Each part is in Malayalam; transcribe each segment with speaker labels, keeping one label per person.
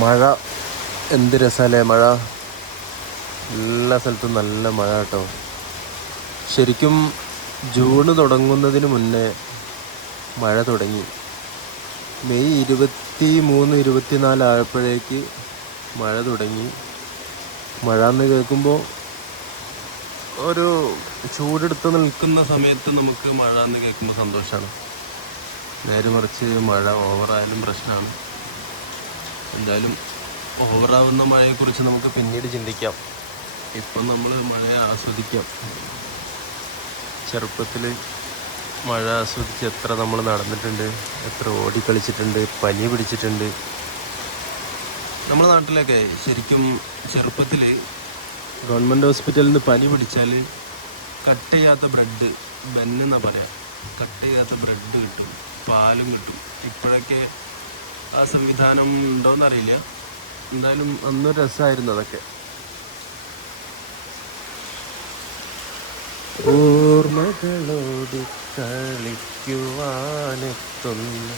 Speaker 1: മഴ എന്ത് രസമല്ലേ മഴ. എല്ലാ സ്ഥലത്തും നല്ല മഴ കേട്ടോ. ശരിക്കും ജൂണ് തുടങ്ങുന്നതിന് മുന്നേ മഴ തുടങ്ങി. മെയ് ഇരുപത്തി മൂന്ന് ഇരുപത്തിനാല് ആയപ്പോഴേക്ക് മഴ തുടങ്ങി. മഴ എന്ന് കേൾക്കുമ്പോൾ ഒരു ചൂടെടുത്ത് നിൽക്കുന്ന സമയത്ത് നമുക്ക് മഴ എന്ന് കേൾക്കുമ്പോൾ സന്തോഷമാണ് നേരെ മറിച്ച് മഴ ഓവറായാലും പ്രശ്നമാണ് എന്തായാലും ഓവറാവുന്ന മഴയെക്കുറിച്ച് നമുക്ക് പിന്നീട് ചിന്തിക്കാം. ഇപ്പം നമ്മൾ മഴയെ ആസ്വദിക്കാം. ചെറുപ്പത്തിൽ മഴ ആസ്വദിച്ച് എത്ര നമ്മൾ നടന്നിട്ടുണ്ട് എത്ര ഓടിക്കളിച്ചിട്ടുണ്ട് പനി പിടിച്ചിട്ടുണ്ട്. നമ്മുടെ നാട്ടിലൊക്കെ ശരിക്കും ചെറുപ്പത്തിൽ ഗവൺമെന്റ് ഹോസ്പിറ്റലിൽ നിന്ന് പനി പിടിച്ചാൽ കട്ട് ചെയ്യാത്ത ബ്രെഡ് ബെന്നെന്നാ പറയാം. കട്ട് ചെയ്യാത്ത ബ്രെഡ് കിട്ടും പാലും കിട്ടും. ഇപ്പോഴൊക്കെ ആ സംവിധാനം ഉണ്ടോയെന്നറിയില്ല എന്തായാലും അന്ന് രസമായിരുന്നു അതൊക്കെ. ഓർമ്മകളോട് കളിക്കുവാനെത്തുന്ന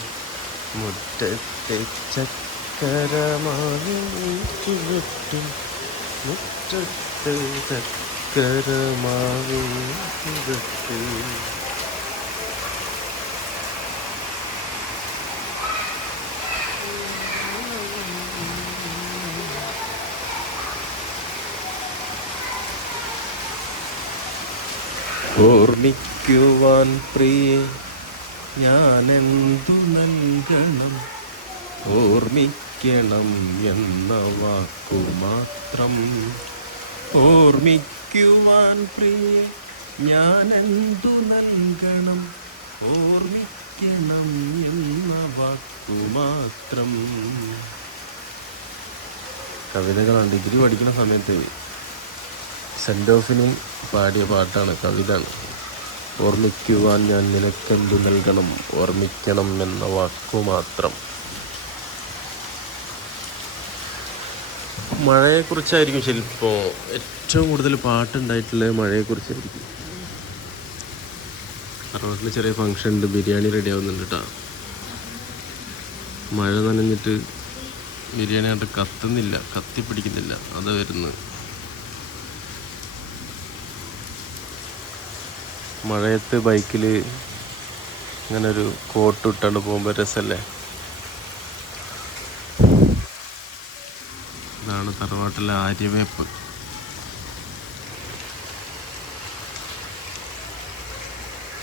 Speaker 1: മുറ്റത്തെ ചക്കരമാവിൻ ചുവട്ടും മുറ്റത്തെ ചക്കരമാവിൻ ചുവട്ടിൽ ഓർമ്മിക്കുവാൻ പ്രിയ ഞാൻ എന്തു നൽകണം? ഓർമ്മിക്കണം എന്ന വാക്കു മാത്രം. ഓർമ്മിക്കുവാൻ പ്രിയ ഞാൻ എന്തു നൽകണം? ഓർമ്മിക്കണം എന്ന വാക്കു മാത്രം. കവിതകളാണ് ഡിഗ്രി പഠിക്കുന്ന സമയത്ത് സെന്റ് ഓഫിനും പാടിയ പാട്ടാണ് കവിതാണ് ഓർമ്മിക്കുവാൻ ഞാൻ നിനക്കെന്തു നൽകണം? ഓർമ്മിക്കണം എന്ന വാക്കുമാത്രം മഴയെക്കുറിച്ചായിരിക്കും ശരിപ്പോൾ ഏറ്റവും കൂടുതൽ പാട്ടുണ്ടായിട്ടുള്ളത് മഴയെക്കുറിച്ചായിരിക്കും. അറുപത്തിൽ ചെറിയ ഫങ്ഷൻ ഉണ്ട് ബിരിയാണി റെഡി ആവുന്നുണ്ട് കേട്ടോ. മഴ നനഞ്ഞിട്ട് ബിരിയാണി ആയിട്ട് കത്തുന്നില്ല കത്തിപ്പിടിക്കുന്നില്ല. അത് വരുന്നത്. മഴയത്ത് ബൈക്കിൽ ഇങ്ങനെ ഒരു കോട്ട് ഇട്ടാണ്ട് പോകുമ്പോൾ രസമല്ലേ ഇതാണ് തറവാട്ടിലെ ആര്യവേപ്പ്.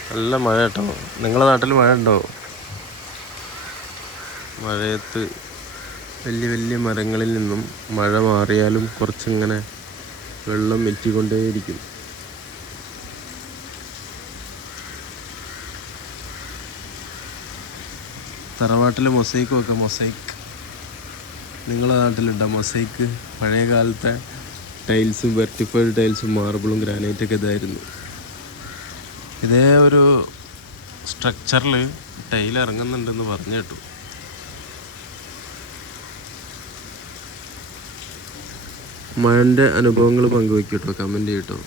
Speaker 1: നല്ല മഴ കേട്ടോ. നിങ്ങളെ നാട്ടിൽ മഴ ഉണ്ടോ? മഴയത്ത് വലിയ വലിയ മരങ്ങളിൽ നിന്നും മഴ മാറിയാലും കുറച്ചിങ്ങനെ വെള്ളം വെറ്റിക്കൊണ്ടേയിരിക്കും തറവാട്ടിലെ മൊസൈക്ക് വെക്കാം മൊസൈക്ക്. നിങ്ങളുടെ നാട്ടിലുണ്ടോ മൊസൈക്ക്? പഴയ കാലത്തെ ടൈൽസും വെർട്ടിഫൈഡ് ടൈൽസും മാർബിളും ഗ്രാനൈറ്റൊക്കെ ഇതായിരുന്നു. ഇതേ ഒരു സ്ട്രക്ചറിൽ ടൈൽ ഇറങ്ങുന്നുണ്ടെന്ന് പറഞ്ഞു കേട്ടു. മഴന്റെ അനുഭവങ്ങൾ പങ്കുവെക്കട്ടോ കമന്റ് ചെയ്യട്ടോ.